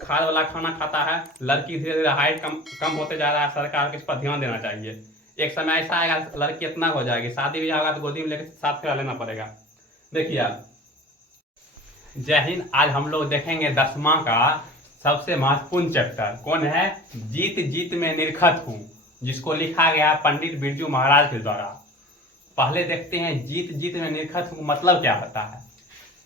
खाद वाला खाना खाता है, लड़की धीरे धीरे हाइट कम होते जा रहा है। सरकार को इस पर ध्यान देना चाहिए। एक समय ऐसा आएगा लड़की इतना हो जाएगी, शादी भी होगा तो गोदी में लेकर साथ फेरा लेना पड़ेगा। देखिए आप, जय हिंद। आज हम लोग देखेंगे 10वां का सबसे महत्वपूर्ण चैप्टर। कौन है? जीत जीत में निरखत हूँ, जिसको लिखा गया पंडित बिरजू महाराज के द्वारा। पहले देखते हैं जीत जीत में निरखत हूँ मतलब क्या होता है।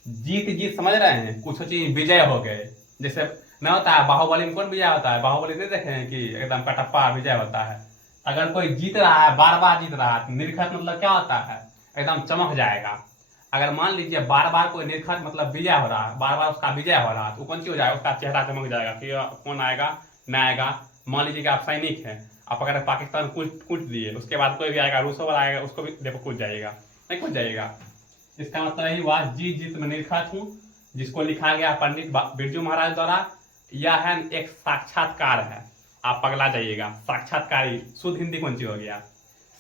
जीत जीत समझ रहे हैं, कुछ चीज विजय हो गए। जैसे न होता है बाहुबली में कौन विजय होता है? बाहुबली नहीं देखे हैं कि एकदम कटप्पा विजय होता है। अगर कोई जीत रहा है, बार बार जीत रहा है, निरखत मतलब क्या होता है? एकदम चमक जाएगा। अगर मान लीजिए बार बार कोई निरखत मतलब विजय हो रहा है, बार बार उसका विजय हो रहा है, तो कौन सी हो जाएगा? उसका चेहरा चमक जाएगा कि कौन आएगा न आएगा। मान लीजिए कि आप सैनिक हैं, आप अगर पाकिस्तान कूट दिए, उसके बाद कोई भी आएगा, रूसो वाला आएगा, उसको भी देखो कूट जाएगा, नहीं कूट जाएगा। इसका मतलब यही हुआ जीत जीत में निरखत हूँ, जिसको लिखा गया पंडित बिरजू महाराज द्वारा। यह है एक साक्षात्कार है। आप पगला जाइएगा, साक्षात्कारी शुद्ध हिंदी कौन सी हो गया?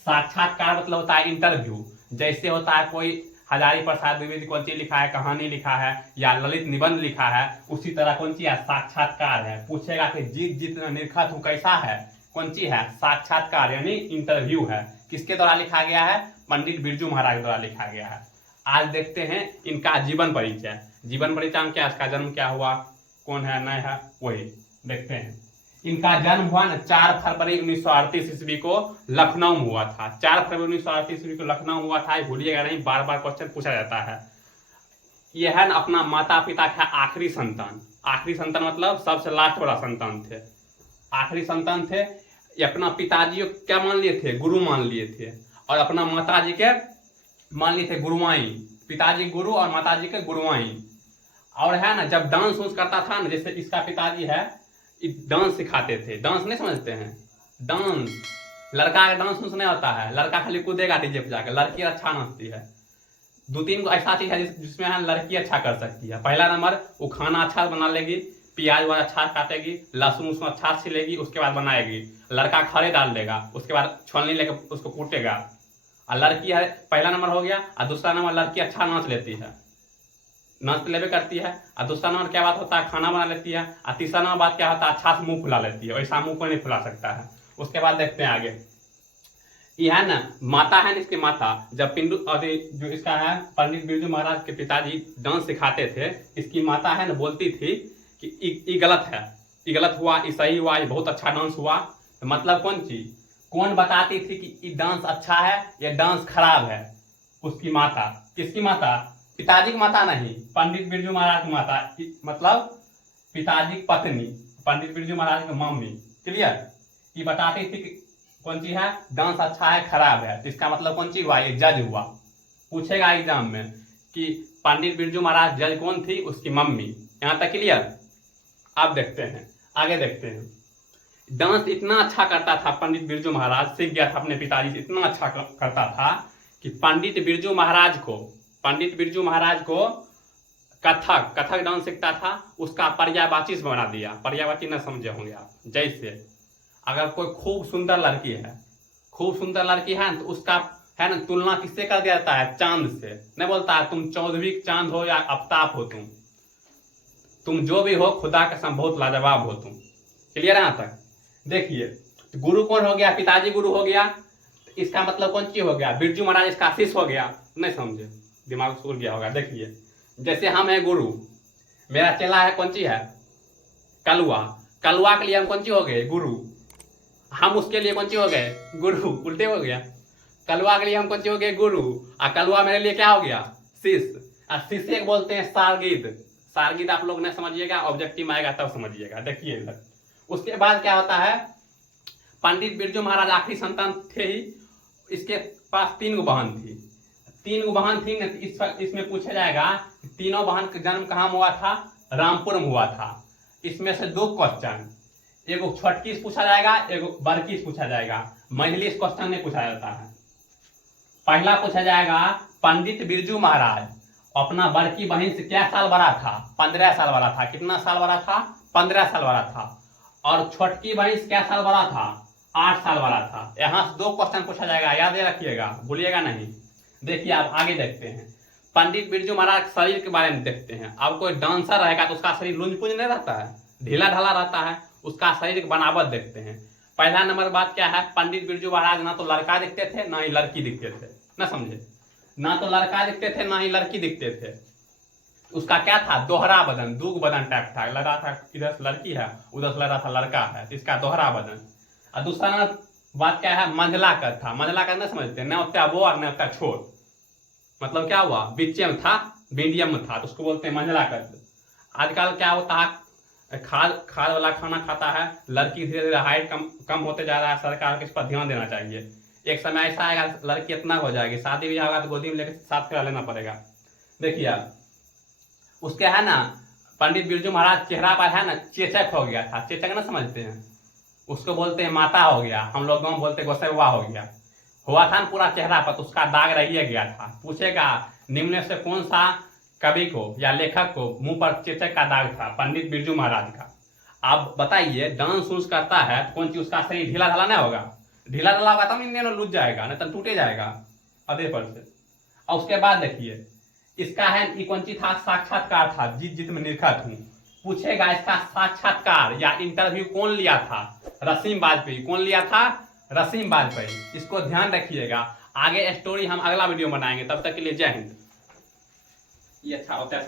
साक्षात्कार मतलब होता है इंटरव्यू। जैसे होता है कोई हजारी प्रसाद द्विवेदी कौन सी लिखा है, कहानी लिखा है या ललित निबंध लिखा है, उसी तरह कौन सी है? साक्षात्कार है। पूछेगा कि जीत जीत में निरखत हूँ कैसा है, कौन सी है? साक्षात्कार यानी इंटरव्यू है। किसके द्वारा लिखा गया है? पंडित बिरजू महाराज द्वारा लिखा गया है। आज देखते हैं इनका जीवन परिचय। जीवन परिचय में क्या, इसका जन्म क्या हुआ, कौन है नहीं है, वही देखते हैं। इनका जन्म हुआ ना 4 फरवरी 1938 ईस्वी को लखनऊ में हुआ था। 4 फरवरी 1938 ईस्वी को लखनऊ हुआ था। भूलिएगा नहीं, बार बार क्वेश्चन पूछा जाता है। यह है ना अपना माता पिता का आखिरी संतान। आखिरी संतान मतलब सबसे लास्ट वाला संतान थे, आखिरी संतान थे। ये अपना पिताजी को क्या मान लिए थे? गुरु मान लिए थे। और अपना माताजी के मान लिए थे गुरुआई। पिताजी गुरु और माताजी के गुरुआई। और है ना जब डांस उन्स करता था ना, जैसे इसका पिताजी है, डांस सिखाते थे। डांस नहीं समझते हैं? डांस, लड़का का डांस उन्स नहीं होता है। लड़का खाली कूदेगा डीजे पे जाकर, लड़की अच्छा नाचती है। 2-3 ऐसा चीज है जिसमें है लड़की अच्छा कर सकती है। पहला नंबर, वो खाना अच्छा बना लेगी, प्याज वाला अच्छा काटेगी, लहसुन उसमें अच्छा छिलेगी, उसके बाद बनाएगी। लड़का खड़े डाल देगा, उसके बाद छोलनी लेकर उसको कूटेगा। और लड़की है, पहला नंबर हो गया। और दूसरा नंबर, लड़की अच्छा नाच लेती है, नाच लेवे करती है। और दूसरा नंबर क्या बात होता है? खाना बना लेती है। और तीसरा नंबर बात क्या होता है? अच्छा से मुंह खुला लेती है। वैसा मुंह कोई नहीं खुला सकता है। उसके बाद देखते हैं आगे। यह है ना माता है ना, इसकी माता जब पिंडू जो इसका है पंडित बिरजू महाराज के पिताजी डांस सिखाते थे, इसकी माता है ना बोलती थी कि ये गलत है, ये गलत हुआ, ये सही हुआ, ये बहुत अच्छा डांस हुआ। तो मतलब कौन चीज, कौन बताती थी कि ये डांस अच्छा है, ये डांस खराब है? उसकी माता। किसकी माता? पिताजी की माता नहीं, पंडित बिरजू महाराज की माता, मतलब पिताजी की पत्नी, पंडित बिरजू महाराज की मम्मी। क्लियर? ये बताती थी कि कौन सी है, डांस अच्छा है खराब है। तो इसका मतलब कौन सी हुआ? ये जज हुआ। पूछेगा एग्जाम में कि पंडित बिरजू महाराज जज कौन थी? उसकी मम्मी। यहां तक क्लियर? अब देखते हैं आगे, देखते हैं। डांस इतना अच्छा करता था पंडित बिरजू महाराज, सीख गया था अपने पिताजी से, इतना अच्छा करता था कि पंडित बिरजू महाराज को कथक डांस सीखता था, उसका पर्यायवाची बना दिया। पर्यायवाची न समझे होंगे आप। जैसे अगर कोई खूब सुंदर लड़की है तो उसका है ना तुलना किससे कर दिया जाता है? चांद से। नहीं बोलता है तुम 14वीं चांद हो या आफ्ताब हो, तुम जो भी हो, खुदा कसम बहुत लाजवाब हो तुम। क्लियर है? यहाँ तक देखिए। गुरु कौन हो गया? पिताजी गुरु हो गया। इसका मतलब कौन चीज हो गया? बिरजू महाराज इसका शिष्य हो गया। नहीं समझे, दिमाग सूझ गया होगा। देखिए, जैसे हम है गुरु, मेरा चेला है, कौन सी है? कलुआ। कलुआ के लिए हम कौन सी हो गए? गुरु। हम उसके लिए कौन सी हो गए? गुरु। उल्टे हो गया। कलुआ के लिए हम कौन सी हो गए? गुरु। और कलुआ मेरे लिए क्या हो गया? शिष्य। और शिष्य को बोलते हैं शार्गिद। शार्गिद आप लोग नहीं समझिएगा, ऑब्जेक्टिव आएगा तब समझिएगा। देखिए इधर, उसके बाद क्या होता है? पंडित बिरजू महाराज आखिरी संतान थे ही। इसके पास 3 बहन थी। 3 बहन थी ना, इसमें पूछा जाएगा तीनों बहन का जन्म कहाँ हुआ था? रामपुर में हुआ था। इसमें से 2 क्वेश्चन, एगो छोटकी से पूछा जाएगा, एगो बड़की से पूछा जाएगा। महिली इस क्वेश्चन में पूछा जाता है। पहला पूछा जाएगा, पंडित बिरजू महाराज अपना बड़की बहन से क्या साल बड़ा था? 15 साल बड़ा था। कितना साल बड़ा था? 15 साल बड़ा था। और छोटकी बहन से क्या साल बड़ा था? 8 साल बड़ा था। यहां से 2 क्वेश्चन पूछा जाएगा, याद रखिएगा, भूलिएगा नहीं। देखिए आप आगे देखते हैं। पंडित बिरजू महाराज के शरीर के बारे में देखते हैं। अब कोई डांसर रहेगा तो उसका शरीर लुंज पुंज नहीं रहता है, ढीला ढाला रहता है, उसका शारीरिक बनावट देखते हैं। पहला नंबर बात क्या है, पंडित बिरजू महाराज ना तो लड़का दिखते थे ना ही लड़की दिखते थे, ना समझे, ना तो लड़का दिखते थे ना ही लड़की दिखते थे। उसका क्या था, दोहरा बदन, दूग बदन टाइप था, लग रहा था इधर से लड़की है उधर से लग रहा था लड़का है, इसका दोहरा बदन। और दूसरा नंबर बात क्या है, मंझला कर था। मंझला कर ना समझते, न उतना वो और न उतना छोट, मतलब क्या हुआ, बीच में था, मीडियम में था, तो उसको बोलते हैं मंझला कर। आजकल क्या होता है, खाद वाला खाना खाता है, लड़की धीरे धीरे हाइट कम होते जा रहा है, सरकार को इस पर ध्यान देना चाहिए। एक समय ऐसा आएगा लड़की इतना हो जाएगी, शादी ब्याह होगा तो गोदी में लेकर साथ करा लेना पड़ेगा। देखिए उसके है ना, पंडित बिरजू महाराज चेहरा पर है ना चेचक हो गया था, चेचक ना समझते हैं, उसको बोलते हैं माता हो गया, हम लोग गाँव बोलते गोसेवा हो गया, हुआ था ना पूरा चेहरा पर, तो उसका दाग रह गया था। पूछेगा निम्न से कौन सा कवि को या लेखक को मुंह पर चेचक का दाग था, पंडित बिरजू महाराज का। आप बताइए, डांस उन्स करता है तो कौन चीज उसका शरीर ढीला ढाला नहीं होगा, ढीला ढाला होगा तब नहीं लूज जाएगा, नहीं तो टूटे जाएगा अधे पर से। और उसके बाद देखिए इसका है ये कौन चीज था, साक्षात्कार था, जीत जीत में निरखत हूँ। पूछेगा इसका साक्षात्कार या इंटरव्यू कौन लिया था, रसीम वाजपेयी। कौन लिया था, रसीम वाजपेयी। इसको ध्यान रखिएगा, आगे स्टोरी हम अगला वीडियो बनाएंगे, तब तक के लिए जय हिंद। ये अच्छा होता है।